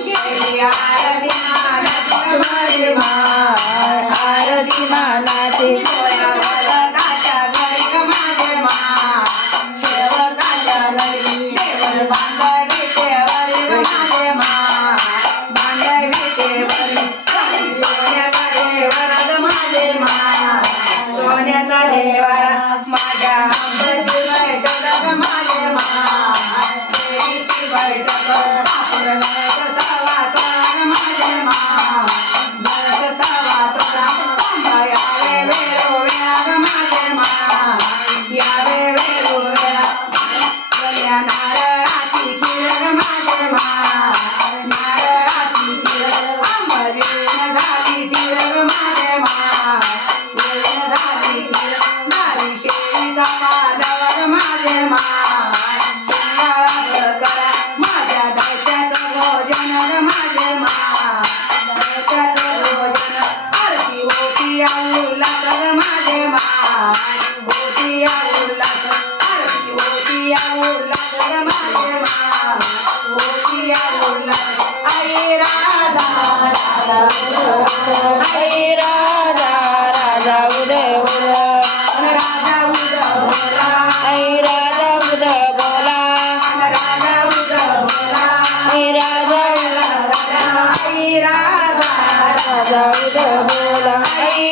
आरती मानाची माझे माय आरती मानाची सेवकाच्या घरी ग माझे माय सेवकाच्या घरी देवर बांधवी देवरी ग माझे माय बांधवी देवरी सोन्याचा देवर ग माझे माय सोन्याचा देवर माझ्या आंब्याची बैठक ग माझे माय देवीची बैठक सवा तोरण माझे माय सवा तोरण यावे वेळो वेळा ग माझे माय यावे वेळो वेळा नारळाची खीर ग माझे माय नारळाची खीर आंबजीन झाली खीर ग माझे माय जीवन झाली खीर नारी शेळीचा पालव ग माझे माय शिंगाळा करा माझ्या दैत्याचं भोजन ग माझे माय दैत्याचं भोजन आरती होती उल्हास ग माझे माय होती उल्हास आरती होती उल्हास ग माझे माय होती उल्हास आई राधा राधा आई राधा राधा उदय राजा उद बोला आई राजा उद बोला राजा उद बोला आई राजा आई राधा राजा उद बोला आई